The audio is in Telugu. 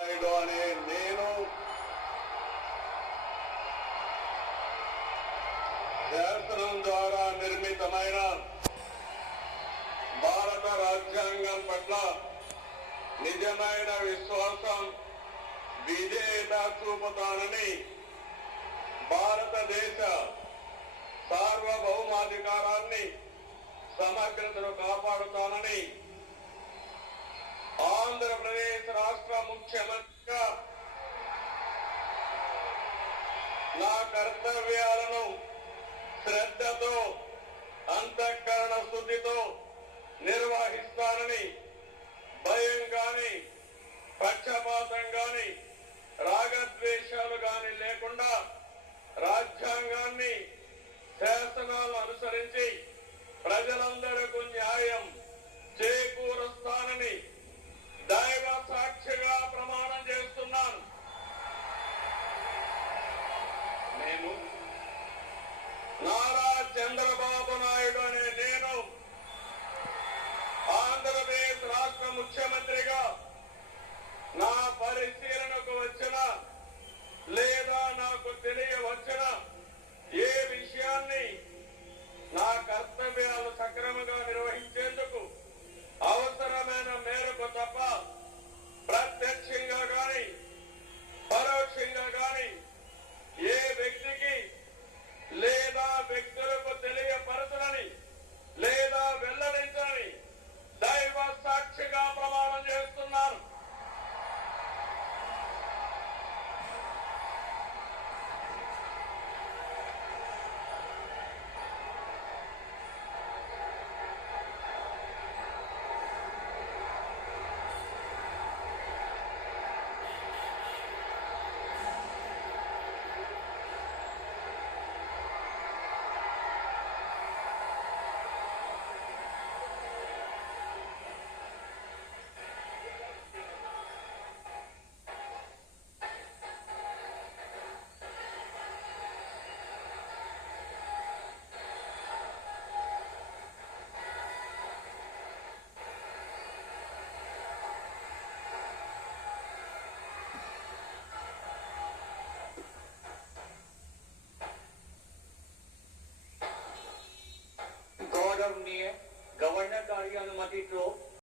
అనే నేను శాసనం ద్వారా నిర్మితమైన భారత రాజ్యాంగం పట్ల నిజమైన విశ్వాసం విధేయత చూపుతానని, భారతదేశ సార్వభౌమాధికారాన్ని సమగ్రతను కాపాడుతానని ఆంధ్రప్రదేశ్ రాష్ట్ర ముఖ్యమంత్రిగా నా కర్తవ్యాలను శ్రద్ధతో అంతఃకరణ శుద్ధితో నిర్వహిస్తానని, భయం గాని పక్షపాతం గాని రాగద్వేషాలు గాని లేకుండా రాజ్యాంగాన్ని శాసనాలను అనుసరించి ప్రజలందరికీ న్యాయం చేకూరుస్తానని దైవ సాక్షిగా ప్రమాణం చేస్తున్నాను. నేను నారా చంద్రబాబు నాయుడు అనే నేను ఆంధ్రప్రదేశ్ రాష్ట్ర ముఖ్యమంత్రిగా నా పరిశీలనకు వచ్చిన లేదా నాకు తెలియవచ్చిన ఏ విషయాన్ని నా కర్తవ్యాలు సక్రమంగా నిర్వహించేందుకు అవసరమైన మేరకు తప్ప ప్రత్యక్షంగా గాని పరోక్షంగా గాని ఏ వ్యక్తికి లేదా వ్యక్తులకు తెలియపరచనని లేదా వెల్లడించని దైవ సాక్షిగా ప్రమాణం చేస్తున్నాను. गवर्नर कार्य अनुमति तो